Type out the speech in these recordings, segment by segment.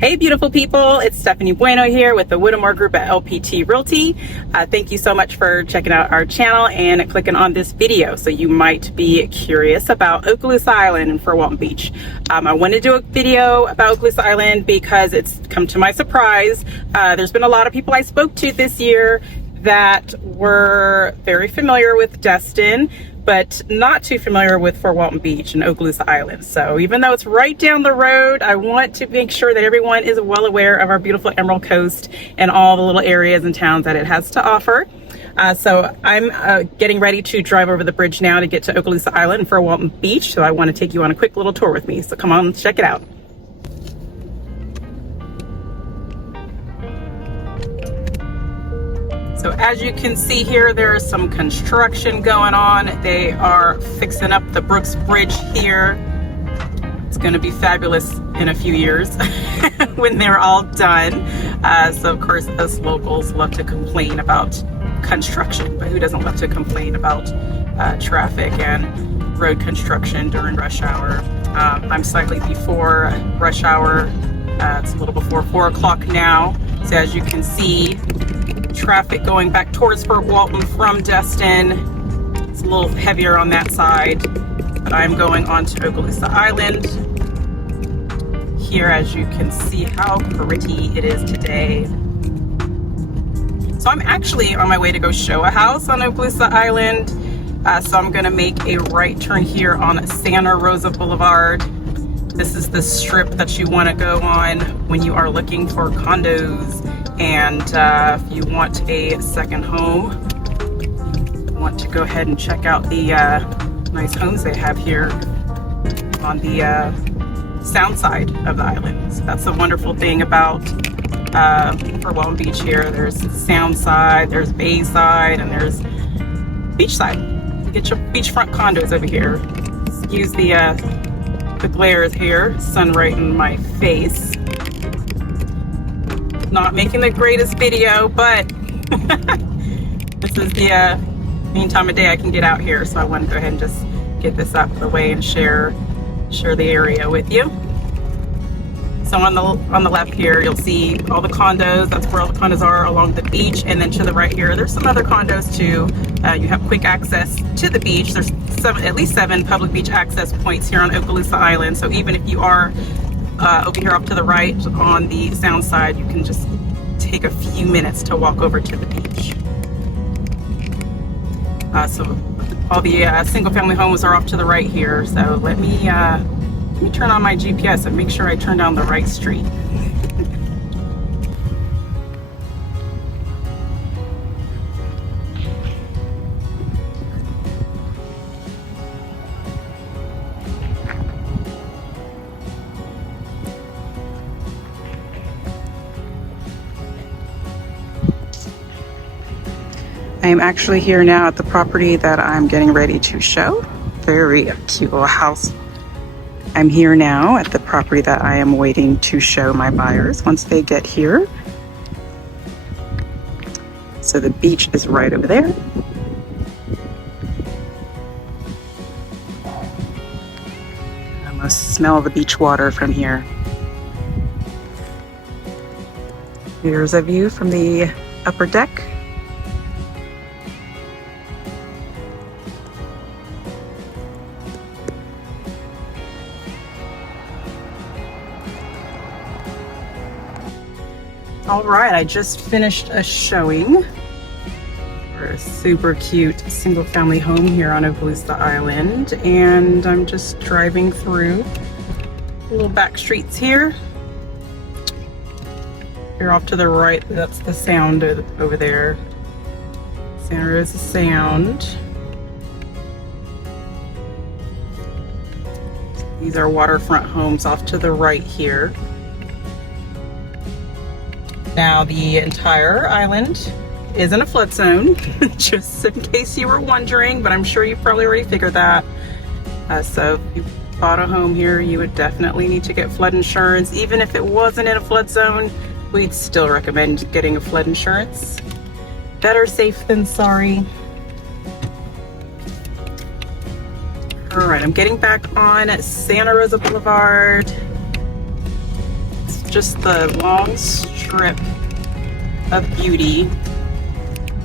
Hey beautiful people, it's Stephanie Bueno here with the Whittemore Group at LPT Realty. Thank you so much for checking out our channel and clicking on this video. So you might be curious about Okaloosa Island and Fort Walton Beach. I want to do a video about Okaloosa Island because it's come to my surprise. There's been a lot of people I spoke to this year that were very familiar with Destin, but not too familiar with Fort Walton Beach and Okaloosa Island. So even though it's right down the road, I want to make sure that everyone is well aware of our beautiful Emerald Coast and all the little areas and towns that it has to offer. So I'm getting ready to drive over the bridge now to get to Okaloosa Island and Fort Walton Beach. So I want to take you on a quick little tour with me. So come on, check it out. So as you can see here, there's some construction going on. They are fixing up the Brooks Bridge here. It's going to be fabulous in a few years when they're all done. So of course, us locals love to complain about construction, but who doesn't love to complain about traffic and road construction during rush hour? I'm slightly before rush hour. It's a little before 4 o'clock now. So as you can see, traffic going back towards Fort Walton from Destin. It's a little heavier on that side, but I'm going on to Okaloosa Island. Here, as you can see how pretty it is today. So I'm actually on my way to go show a house on Okaloosa Island. So I'm gonna make a right turn here on Santa Rosa Boulevard. This is the strip that you wanna go on when you are looking for condos. And if you want a second home, want to go ahead and check out the nice homes they have here on the sound side of the island. So that's the wonderful thing about Fort Walton Beach here. There's sound side, there's bay side, and there's beach side. You get your beachfront condos over here. Excuse the glares here, sun right in my face. Not making the greatest video, but this is the main time of day I can get out here, so I want to go ahead and just get this out of the way and share the area with you. So on the left here, you'll see all the condos. That's where all the condos are along the beach, and then to the right here, there's some other condos too. You have quick access to the beach. There's at least 7 public beach access points here on Okaloosa Island. So even if you are over here off to the right on the sound side, you can just take a few minutes to walk over to the beach. So all the single family homes are off to the right here. So let me turn on my GPS and make sure I turn down the right street. I am actually here now at the property that I'm getting ready to show. Very cute little house. I'm here now at the property that I am waiting to show my buyers once they get here. So the beach is right over there. I almost smell the beach water from here. Here's a view from the upper deck. All right, I just finished a showing for a super cute single family home here on Okaloosa Island, and I'm just driving through little back streets here. Here off to the right, that's the sound over there. Santa Rosa Sound. These are waterfront homes off to the right here. Now the entire island is in a flood zone, just in case you were wondering, but I'm sure you probably already figured that. So if you bought a home here, you would definitely need to get flood insurance. Even if it wasn't in a flood zone, we'd still recommend getting a flood insurance. Better safe than sorry. All right, I'm getting back on Santa Rosa Boulevard. It's just the long strip of beauty,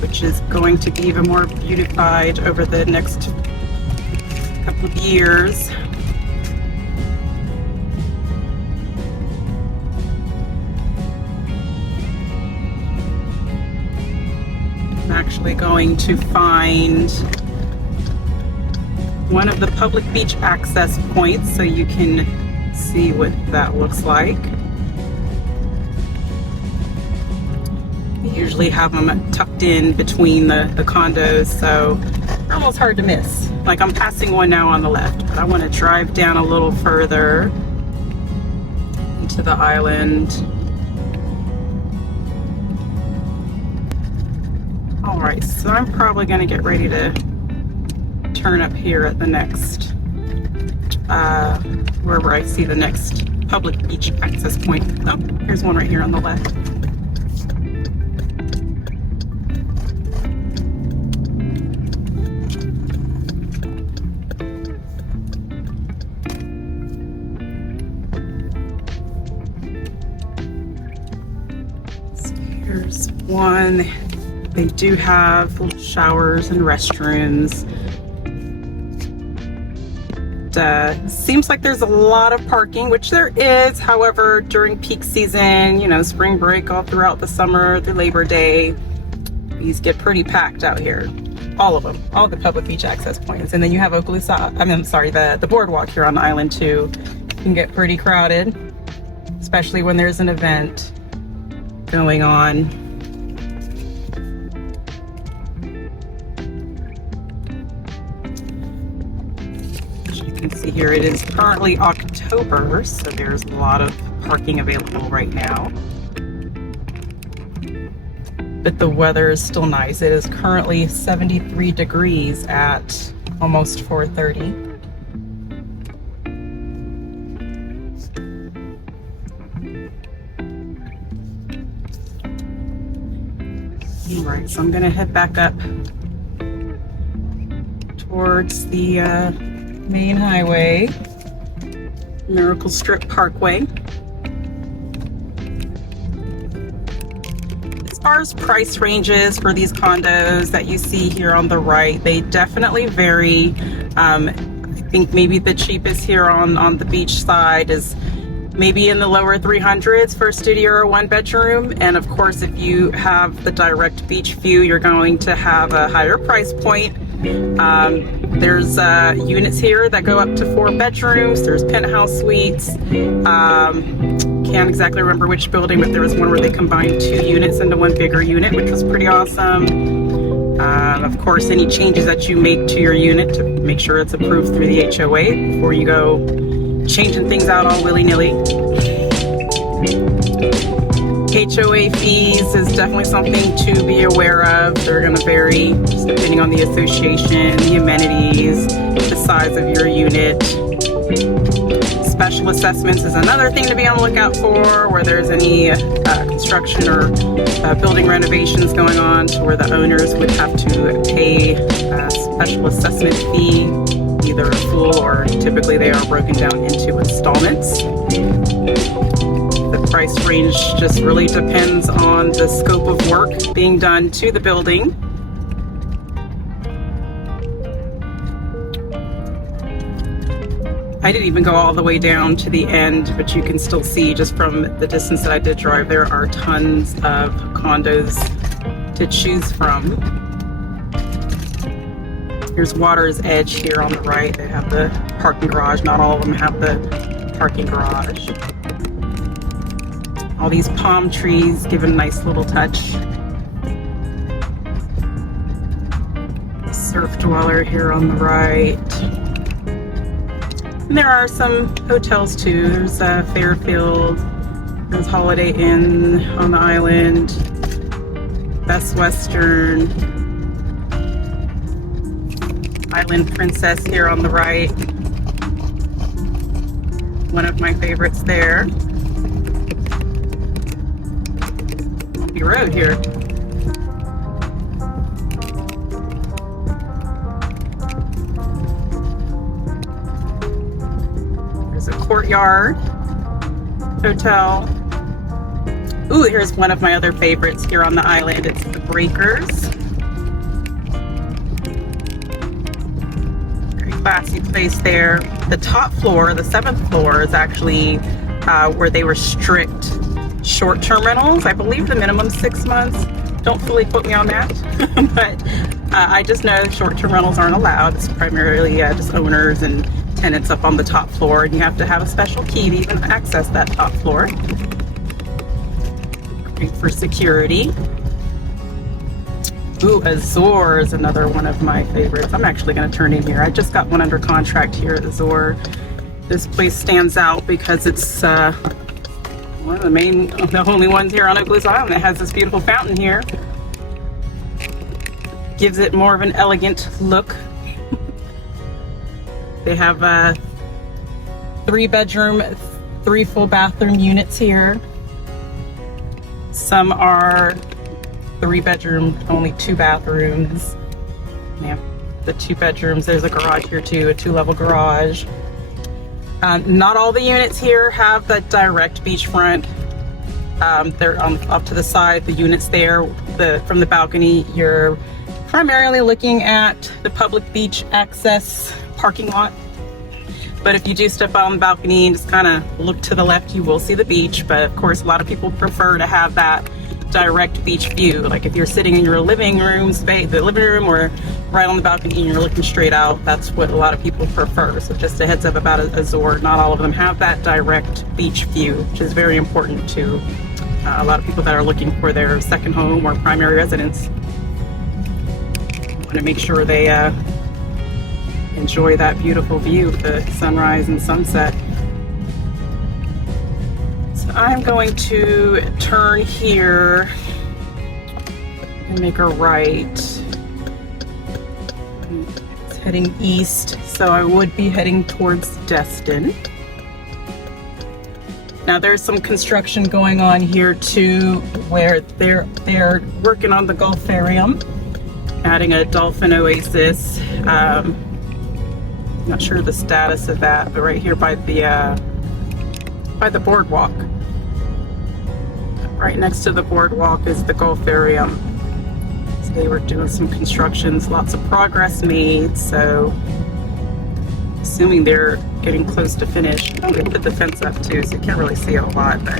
which is going to be even more beautified over the next couple of years. I'm actually going to find one of the public beach access points so you can see what that looks like. They usually have them tucked in between the condos, so they're almost hard to miss. Like, I'm passing one now on the left, but I want to drive down a little further into the island. All right, so I'm probably going to get ready to turn up here at the next, wherever I see the next public beach access point. Oh, here's one right here on the left. So here's one. They do have little showers and restrooms. Seems like there's a lot of parking, which there is. However, during peak season, you know, spring break, all throughout the summer, through Labor Day, these get pretty packed out here. All of them, all the public beach access points. And then you have Okaloosa, the boardwalk here on the island too. It can get pretty crowded, especially when there's an event going on. You can see here it is currently October, so there's a lot of parking available right now. But the weather is still nice. It is currently 73 degrees at almost 4:30. All right, so I'm gonna head back up towards the main highway, Miracle Strip Parkway. As far as price ranges for these condos that you see here on the right, they definitely vary. I think maybe the cheapest here on the beach side is maybe in the lower 300s for a studio or one bedroom. And of course, if you have the direct beach view, you're going to have a higher price point. There's units here that go up to 4 bedrooms. There's penthouse suites. Can't exactly remember which building, but there was one where they combined 2 units into one bigger unit, which was pretty awesome. Of course, any changes that you make to your unit to make sure it's approved through the HOA before you go changing things out all willy-nilly. HOA fees is definitely something to be aware of. They're going to vary just depending on the association, the amenities, the size of your unit. Special assessments is another thing to be on the lookout for, where there's any construction or building renovations going on, to where the owners would have to pay a special assessment fee, either full or typically they are broken down into installments. The price range just really depends on the scope of work being done to the building. I didn't even go all the way down to the end, but you can still see just from the distance that I did drive, there are tons of condos to choose from. Here's Water's Edge here on the right. They have the parking garage. Not all of them have the parking garage. All these palm trees give it a nice little touch. Surf Dweller here on the right. And there are some hotels too. There's Fairfield, there's Holiday Inn on the island, Best Western, Island Princess here on the right. One of my favorites there. Bumpy road here. There's a Courtyard Hotel. Ooh, here's one of my other favorites here on the island. It's the Breakers. Very classy place there. The top floor, the 7th floor, is actually where they restrict short-term rentals. I believe the minimum 6 months. Don't fully quote me on that, but I just know short-term rentals aren't allowed. It's primarily just owners and tenants up on the top floor, and you have to have a special key to even access that top floor. Great for security. Ooh, Azure is another one of my favorites. I'm actually going to turn in here. I just got one under contract here at Azure. This place stands out because it's one of the only ones here on Okaloosa Island that has this beautiful fountain here. Gives it more of an elegant look. They have 3-bedroom, 3 full bathroom units here. Some are 3-bedroom, only 2 bathrooms. Yeah, the 2 bedrooms, there's a garage here too, a 2-level garage. Not all the units here have that direct beachfront. They're up to the side, the units there, from the balcony, you're primarily looking at the public beach access parking lot. But if you do step out on the balcony and just kind of look to the left, you will see the beach. But of course, a lot of people prefer to have that direct beach view. Like if you're sitting in your living room space, the living room, or right on the balcony and you're looking straight out, that's what a lot of people prefer. So just a heads up about Azure, not all of them have that direct beach view, which is very important to a lot of people that are looking for their second home or primary residence. Want to make sure they enjoy that beautiful view of the sunrise and sunset. So I'm going to turn here and make a right. It's heading east, so I would be heading towards Destin. Now there's some construction going on here too, where they're working on the Gulfarium, adding a dolphin oasis. Not sure the status of that, but right here by the boardwalk, right next to the boardwalk, is the Gulfarium. So they were doing some constructions, lots of progress made. So assuming they're getting close to finish. Oh, they put the fence up too, so you can't really see a lot, but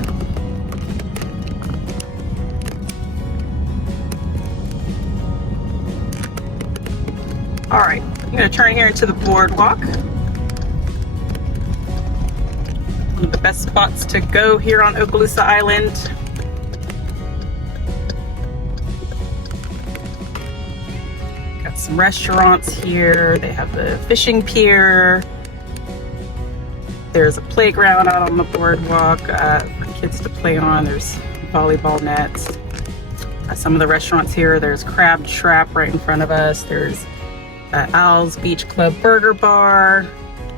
all right. I'm going to turn here into the boardwalk. One of the best spots to go here on Okaloosa Island. Got some restaurants here. They have the fishing pier. There's a playground out on the boardwalk for kids to play on. There's volleyball nets. Some of the restaurants here, there's Crab Trap right in front of us. There's Al's Beach Club Burger Bar.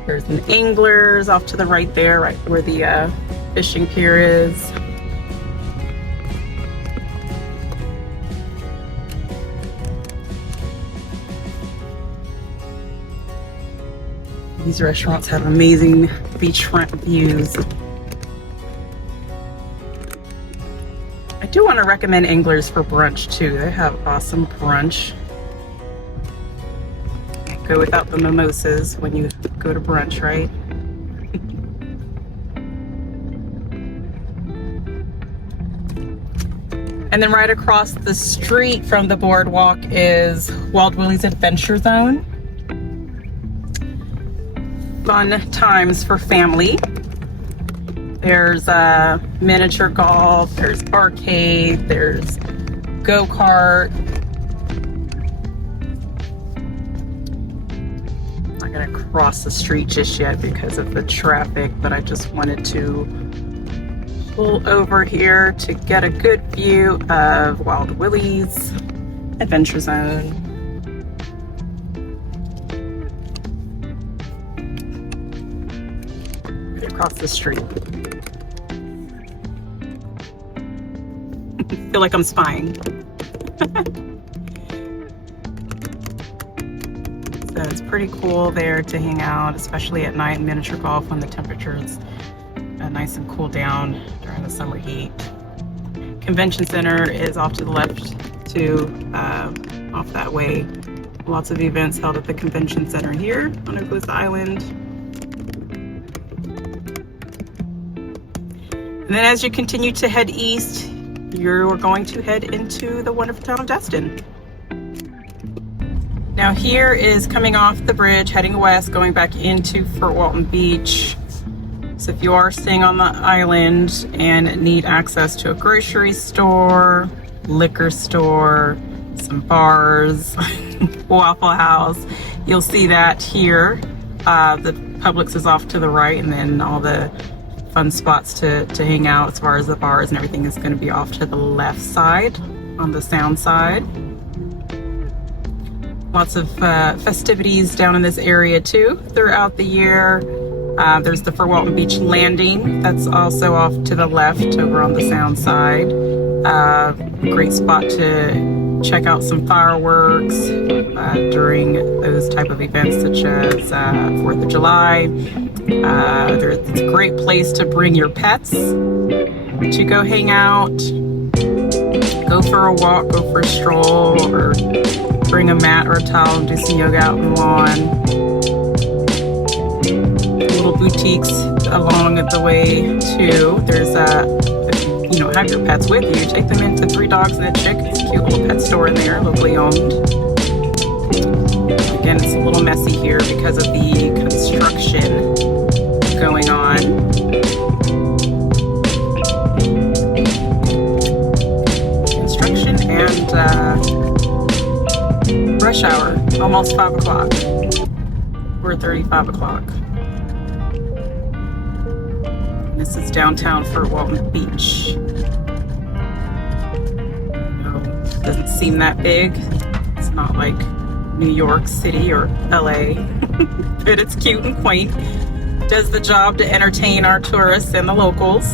There's an Angler's off to the right there, right where the fishing pier is. These restaurants have amazing beachfront views. I do want to recommend Angler's for brunch too. They have awesome brunch. Go without the mimosas when you go to brunch, right? And then right across the street from the boardwalk is Wild Willie's Adventure Zone. Fun times for family. There's miniature golf, there's arcade, there's go-kart. Gonna cross the street just yet because of the traffic, but I just wanted to pull over here to get a good view of Wild Willie's Adventure Zone. Right across the street. I feel like I'm spying. So it's pretty cool there to hang out, especially at night, miniature golf when the temperature is nice and cool down during the summer heat. convention center is off to the left too, off that way. Lots of events held at the convention center here on Okaloosa Island. And then as you continue to head east, you're going to head into the wonderful town of Destin. Now here is coming off the bridge, heading west, going back into Fort Walton Beach. So if you are staying on the island and need access to a grocery store, liquor store, some bars, Waffle House, you'll see that here. The Publix is off to the right, and then all the fun spots to hang out as far as the bars and everything is going to be off to the left side on the sound side. Lots of festivities down in this area too throughout the year. There's the Fort Walton Beach Landing that's also off to the left over on the sound side. Great spot to check out some fireworks during those type of events such as 4th of July. It's a great place to bring your pets to go hang out, go for a walk, go for a stroll, or bring a mat or a towel and do some yoga out on the lawn. Little boutiques along the way too. There's if you don't have your pets with you, take them into Three Dogs and a Chick. It's a cute little pet store in there, locally owned. Again, it's a little messy here because of the construction going on. Construction and rush hour, almost 5 o'clock. We're 35 o'clock. This is downtown Fort Walton Beach. Doesn't seem that big. It's not like New York City or LA, but it's cute and quaint. Does the job to entertain our tourists and the locals.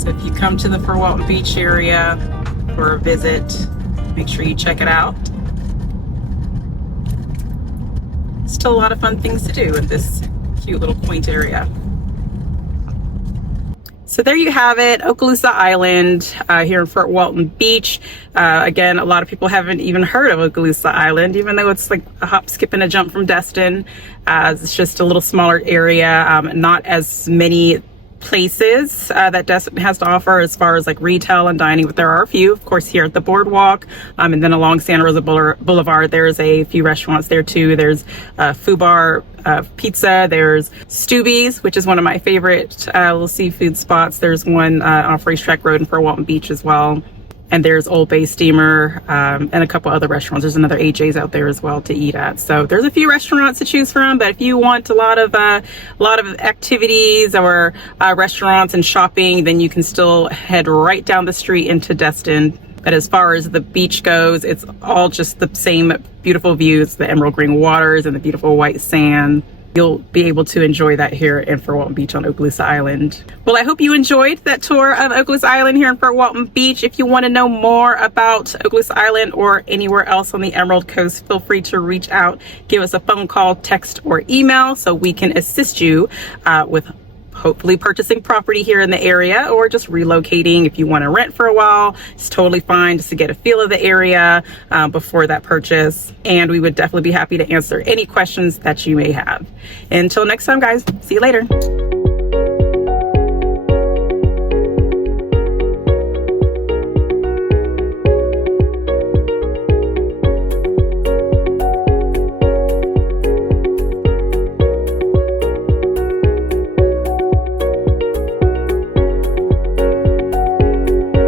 So if you come to the Fort Walton Beach area for a visit, make sure you check it out. Still a lot of fun things to do in this cute little quaint area. So there you have it, Okaloosa Island here in Fort Walton Beach. Again, a lot of people haven't even heard of Okaloosa Island, even though it's like a hop, skip, and a jump from Destin. It's just a little smaller area, not as many places that Destin has to offer as far as like retail and dining, but there are a few, of course, here at the boardwalk, and then along Santa Rosa Boulevard there's a few restaurants there too. There's Fubar Pizza, there's Stubby's, which is one of my favorite little seafood spots. There's one off Racetrack Road in Fort Walton Beach as well, and there's Old Bay Steamer, and a couple other restaurants. There's another AJ's out there as well to eat at. So there's a few restaurants to choose from, but if you want a lot of activities or restaurants and shopping, then you can still head right down the street into Destin. But as far as the beach goes, it's all just the same beautiful views, the emerald green waters and the beautiful white sand. You'll be able to enjoy that here in Fort Walton Beach on Okaloosa Island. Well, I hope you enjoyed that tour of Okaloosa Island here in Fort Walton Beach. If you want to know more about Okaloosa Island or anywhere else on the Emerald Coast, feel free to reach out, give us a phone call, text, or email so we can assist you with hopefully purchasing property here in the area, or just relocating. If you want to rent for a while, it's totally fine, just to get a feel of the area before that purchase. And we would definitely be happy to answer any questions that you may have. Until next time, guys, see you later.